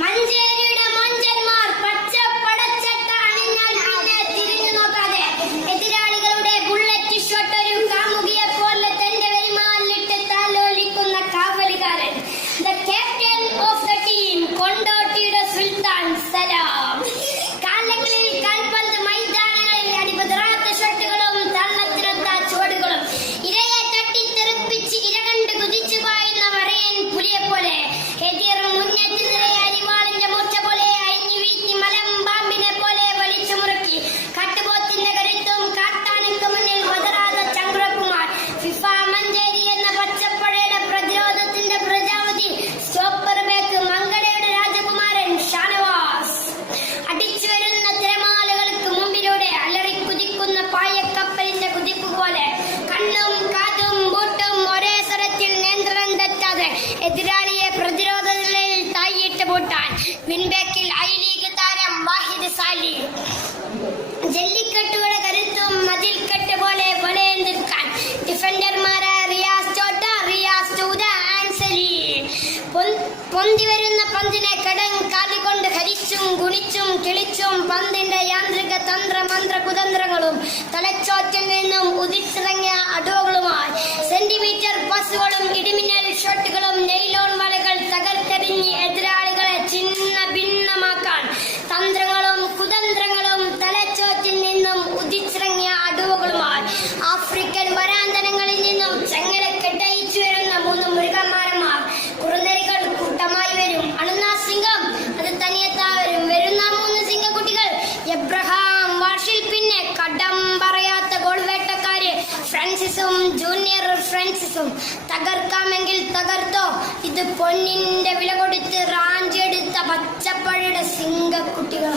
മഞ്ചേരിയുടെ മഞ്ചന്മാർ പച്ച പടച്ചട്ട അണിഞ്ഞാൽ പിന്നെ തിരിഞ്ഞു നോക്കാതെ എതിരാളികളുടെ ബുള്ളറ്റ് ഷോട്ട് ഒരു കാമുകിയെ പോലെ തന്റെ വെരിമാലിട്ട് താലോലിക്കുന്ന കാവലിക്കാരൻ, the captain of the team, കൊണ്ടോട്ടിയുടെ സുൽത്താൻ സലാം. കാലങ്ങളിൽ കാൽപന്ത് മൈതാനങ്ങളിൽ അടിപതറാത്ത ഷോട്ടുകളും തള്ളത്തിനൊത്ത ചുവടുകളും ഇരയെ തട്ടിത്തെറിപ്പിച്ച് ഇര കണ്ട് കുതിച്ചു പായുന്ന മറിയൻ പുലിയെ പോലെ എതിരാളിയെ പ്രതിരോധ നിലയിൽ താഴിട്ട് പൂട്ടാൻ വിൻബാക്കിൽ ഐ ലീഗ് താരം വാഹിദ് സാലി. ജല്ലിക്കെട്ടുകളുടെ കരുത്തും മതിൽക്കെട്ട് പോലെ വലയം തീർക്കാൻ ഡിഫൻഡർമാരായ റിയാസ് ചോട്ട, റിയാസ് ചൂത, ആൻസലി പൊന്തി വരുന്ന പന്തിനെ കടം കാലുകൊണ്ട് ഹരിച്ചും ഗുണിച്ചും കിളിച്ചും പന്തിന്റെ യാന്ത്രിക തന്ത്രമന്ത്ര കുതന്ത്രങ്ങളും തലച്ചോറ്റിൽ നിന്നും ഉദിച്ചിറങ്ങിയ അടവുകളുമായി സെന്റിമീറ്റർ പാസുകളും ഇടിമിന്നൽ ഷോട്ടുകളും നെയ്ലോൺ വലകൾ തകർത്തെറിഞ്ഞ് എതിരാളികളെ ചിന്ന ഭിന്നമാക്കാൻ തന്ത്രങ്ങളും കുതന്ത്രങ്ങളും തലച്ചോറ്റിൽ നിന്നും ഉദിച്ചിറങ്ങിയ അടവുകളുമായി ആഫ്രിക്കൻ വരാന്തരങ്ങളിൽ നിന്നും ചെങ്ങലക്കെട്ടയിച്ചു വരുന്ന 3 മൃഗന്മാരന്മാർ കുറുനരികൾ കൂട്ടമായി വരും. അണുന്ന സിംഹം അത് തനിയെത്താ വരും. വരുന്ന 3 സിംഹക്കുട്ടികൾ എബ്രഹാം വാഷിൽ, പിന്നെ കടം പറയാത്ത ഗോൾ വേട്ടക്കാര് ഫ്രാൻസിസും ജൂനിയർ ഫ്രാൻസിസും. തകർക്കാമെങ്കിൽ തകർത്തോ, ഇത് പൊന്നിന്റെ വില കൊടുത്ത് റാഞ്ചിയെടുത്ത പച്ചപ്പഴയുടെ സിംഹക്കുട്ടികൾ.